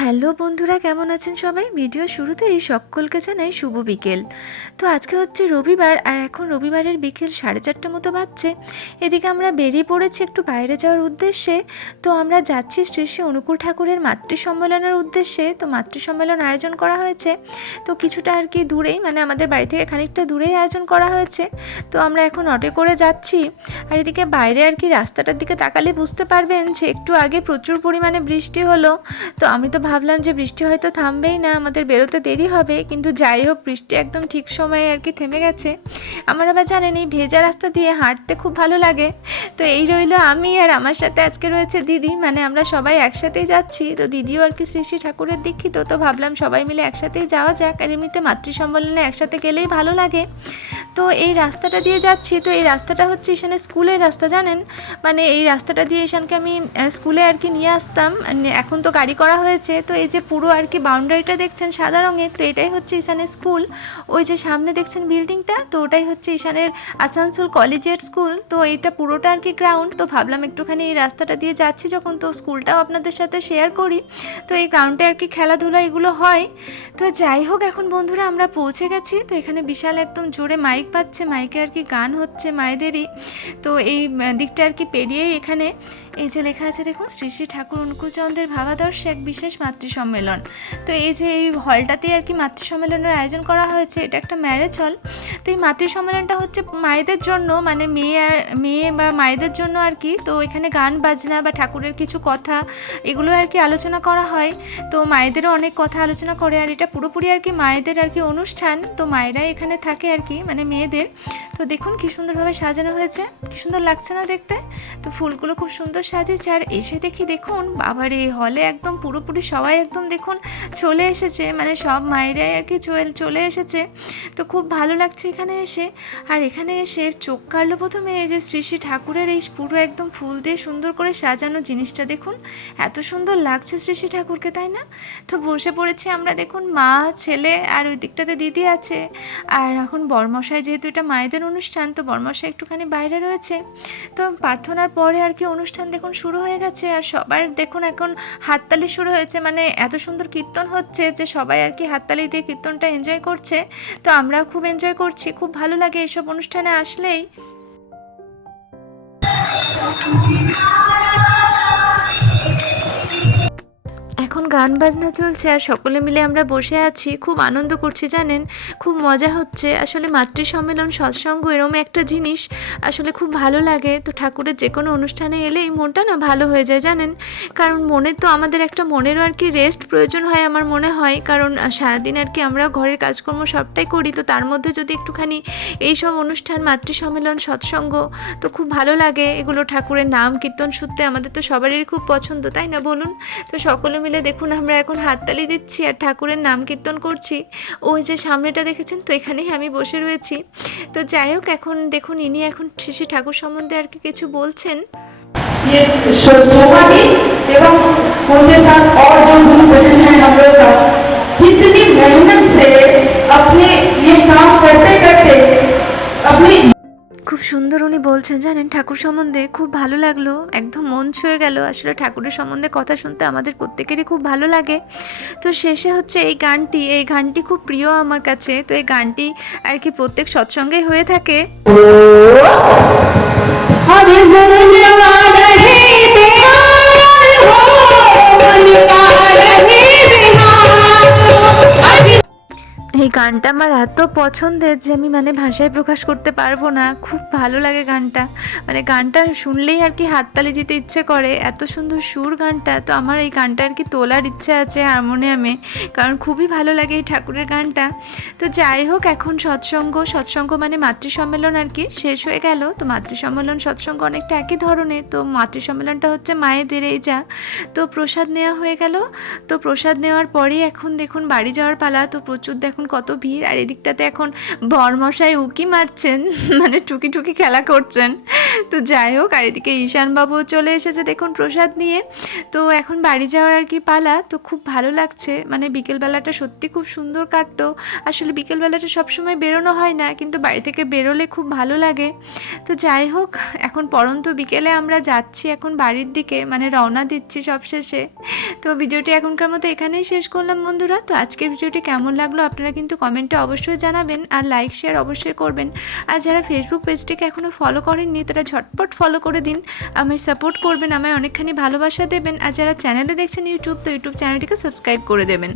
Hello বন্ধুরা, কেমন আছেন সবাই? ভিডিও শুরুতে এই সকলকে জানাই শুভ বিকেল। তো আজকে হচ্ছে রবিবার আর এখন রবিবারের বিকেল সাড়ে চারটে মতো বাজছে। এদিকে আমরা বেরিয়ে পড়েছি একটু বাইরে যাওয়ার উদ্দেশ্যে। তো আমরা যাচ্ছি শ্রী শ্রী অনুকূল ঠাকুরের মাতৃ সম্মেলনের উদ্দেশ্যে। তো মাতৃ সম্মেলন আয়োজন করা হয়েছে। তো কিছুটা আর কি দূরেই মানে আমাদের বাড়ি থেকে খানিকটা দূরেই আয়োজন করা হয়েছে। তো আমরা এখন অটো করে যাচ্ছি। আর এদিকে বাইরে আর কি রাস্তাটার দিকে তাকালে বুঝতে পারবেন যে একটু আগে প্রচুর পরিমাণে বৃষ্টি হলো। তো আমি তো ভাবলাম যে বৃষ্টি হয়তো থামবেই না, আমাদের বেরোতে দেরি হবে, কিন্তু যাই হোক, বৃষ্টি একদম ঠিক সময়ে আর কি থেমে গেছে। আমার আবার জানেন, এই ভেজা রাস্তা দিয়ে হাঁটতে খুব ভালো লাগে। তো এই রইল আমি আর আমার সাথে আজকে রয়েছে দিদি মানে আমরা সবাই একসাথেই যাচ্ছি। তো দিদিও আর কি শ্রী শ্রী ঠাকুরের দীক্ষিত, তো ভাবলাম সবাই মিলে একসাথেই যাওয়া যাক। আর এমনিতে মাতৃ সম্মেলনে একসাথে গেলেই ভালো লাগে। তো এই রাস্তাটা দিয়ে যাচ্ছি, তো এই রাস্তাটা হচ্ছে এখানে স্কুলের রাস্তা, জানেন? মানে এই রাস্তাটা দিয়ে এখানকে আমি স্কুলে আর কি নিয়ে আসতাম। মানে এখন তো গাড়ি করা হয়েছে, তো এই যে পুরো আর কি বাউন্ডারিটা দেখছেন সাদা রঙের, তো এটাই হচ্ছে ঈশানের স্কুল। ওই যে সামনে দেখছেন বিল্ডিংটা, তো ওটাই হচ্ছে ঈশানের আসানসোল কলেজের স্কুল। তো এটা পুরোটা আর কি গ্রাউন্ড তো ভাবলাম একটুখানি এই রাস্তাটা দিয়ে যাচ্ছি যখন, তো স্কুলটাও আপনাদের সাথে শেয়ার করি। তো এই গ্রাউন্ডে আর কি খেলাধুলা এগুলো হয়। তো যাই হোক, এখন বন্ধুরা আমরা পৌঁছে গেছি, তো এখানে বিশাল একদম জোরে মাইক পাচ্ছে মাইকে আর কি গান হচ্ছে মায়েদেরই। তো এই দিকটা আর কি পেরিয়েই এখানে এই যে লেখা আছে, দেখুন, শ্রী শ্রী ঠাকুর অনুকূলচন্দ্রের ভাবাদর্শে এক বিশেষ মাতৃ সম্মেলন তো এই যে এই হলটাতেই আর কি মাতৃ সম্মেলনের আয়োজন করা হয়েছে, এটা একটা ম্যারেজ হল তো এই মাতৃ সম্মেলনটা হচ্ছে মায়েদের জন্য মানে মেয়ে আর, মেয়ে বা মায়েদের জন্য আর কি। তো এখানে গান, বাজনা বা ঠাকুরের কিছু কথা, এগুলো আর কি আলোচনা করা হয়। তো মায়েদেরও অনেক কথা আলোচনা করে, আর এটা পুরোপুরি আর কি মায়েদের আর কি অনুষ্ঠান। তো মায়েরাই এখানে থাকে আর কি মানে মেয়েদের। তো দেখুন কি সুন্দরভাবে সাজানো হয়েছে। কি সুন্দর লাগছে না দেখতে? তো ফুলগুলো খুব সুন্দর সাজিয়েছে। আর এসে দেখি দেখুন, বাবার এই হলে একদম পুরোপুরি সবাই একদম দেখুন চলে এসেছে। মানে সব মায়েরাই আর কি চলে- এসেছে। তো খুব ভালো লাগছে এখানে এসে। আর এখানে এসে চোখ কাড়লো প্রথমে, এই যে শ্রী শ্রী ঠাকুরের এই পুরো একদম ফুল দিয়ে সুন্দর করে সাজানো জিনিসটা দেখুন। এত সুন্দর লাগছে শ্রী শ্রী ঠাকুরকে, তাই না? তো বসে পড়েছি আমরা দেখুন, মা, ছেলে আর ওই দিকটাতে দিদি আছে। আর এখন বরমশাই যেহেতু এটা মায়েদের অনুষ্ঠান তো বর্মাশা একটুখানি বাইরে রয়েছে। তো প্রার্থনার পরে আর কি অনুষ্ঠান দেখুন শুরু হয়ে গেছে। আর সবার দেখুন এখন হাততালি শুরু হয়েছে। মানে এত সুন্দর কীর্তন হচ্ছে যে সবাই আর কি হাততালি দিয়ে কীর্তনটা এনজয় করছে। তো আমরাও খুব এনজয় করছি। খুব ভালো লাগে এসব অনুষ্ঠানে আসলেই। গান বাজনা চলছে আর সকলে মিলে আমরা বসে আছি, খুব আনন্দ করছি, জানেন? খুব মজা হচ্ছে। আসলে মাতৃ সম্মেলন সৎসঙ্গ এরম একটা জিনিস, আসলে খুব ভালো লাগে। তো ঠাকুরের যে কোনো অনুষ্ঠানে এলেই মনটা না ভালো হয়ে যায়, জানেন? কারণ মনে তো আমাদের একটা মনেরও আর কি রেস্ট প্রয়োজন হয় আমার মনে হয়। কারণ সারাদিন আর কি আমরা ঘরের কাজকর্ম সবটাই করি। তো তার মধ্যে যদি একটুখানি এই সব অনুষ্ঠান মাতৃ সম্মেলন সৎসঙ্গ, তো খুব ভালো লাগে। এগুলো ঠাকুরের নাম, কীর্তন শুনতে আমাদের তো সবারই খুব পছন্দ, তাই না? বলুন। তো সকলে মিলে দেখুন আমরা এখন হাততালি দিচ্ছি আর ঠাকুরের নাম কীর্তন করছি। ওই যে সামনেটা দেখেছেন তো, এখানেই আমি বসে রয়েছি। তো যাই হোক, এখন দেখুন, ইনি এখন শ্রী ঠাকুর সম্বন্ধে আর কি কিছু বলছেন। ये উনি বলছেন জানেন ঠাকুর সম্বন্ধে খুব ভালো লাগল একদম মন ছুঁয়ে গেল আসলে ঠাকুরের সম্বন্ধে কথা শুনতে আমাদের প্রত্যেকেরই খুব ভালো লাগে তো শেষে হচ্ছে এই গানটি এই গানটি খুব প্রিয় আমার কাছে তো এই গানটি আর কি প্রত্যেক সৎসঙ্গেই হয়ে থাকে এই গানটা আমার এত পছন্দের যে আমি মানে ভাষায় প্রকাশ করতে পারব না। খুব ভালো লাগে গানটা। মানে গানটা শুনলেই আর কি হাততালি দিতে ইচ্ছে করে। এত সুন্দর সুর গানটা, তো আমার এই গানটা আর কি তোলার ইচ্ছে আছে হারমোনিয়ামে কারণ খুবই ভালো লাগে এই ঠাকুরের গানটা। তো যাই হোক, এখন সৎসঙ্গ সৎসঙ্গ মানে মাতৃ সম্মেলন আর কি শেষ হয়ে গেল। তো মাতৃ সম্মেলন সৎসঙ্গ অনেকটা একই ধরনের। তো মাতৃ সম্মেলনটা হচ্ছে মায়েদের এই যা। তো প্রসাদ নেওয়া হয়ে গেল। তো প্রসাদ নেওয়ার পরেই এখন দেখুন বাড়ি যাওয়ার পালা। তো প্রচুর দেখুন কত ভিড় আর এদিকটাতে এখন বরমশাই উকি মারছেন মানে টুকি টুকি খেলা করছেন। তো যাই হোক, আর এদিকে ঈশানবাবুও চলে এসেছে দেখুন প্রসাদ নিয়ে। তো এখন বাড়ি যাওয়ার আর কি পালা, তো খুব ভালো লাগছে। মানে বিকেলবেলাটা সত্যি খুব সুন্দর কাটতো। আসলে বিকেলবেলাটা সবসময় বেরোনো হয় না, কিন্তু বাড়ি থেকে বেরোলে খুব ভালো লাগে। তো যাই হোক, এখন পরন্ত বিকেলে আমরা যাচ্ছি এখন বাড়ির দিকে মানে রওনা দিচ্ছি সবশেষে। তো ভিডিওটি এখনকার মতো এখানেই শেষ করলাম বন্ধুরা। তো আজকের ভিডিওটি কেমন লাগল আপনারা কিন্তু কমেন্টে অবশ্যই জানাবেন, আর লাইক, শেয়ার অবশ্যই করবেন। আর যারা ফেসবুক পেজটিকে এখনও ফলো করেননি, তারা ঝটপট ফলো করে দিন। আমায় সাপোর্ট করবেন, আমায় অনেকখানি ভালোবাসা দেবেন। আর যারা চ্যানেলে দেখছেন ইউটিউব তো ইউটিউব চ্যানেলটিকে সাবস্ক্রাইব করে দেবেন।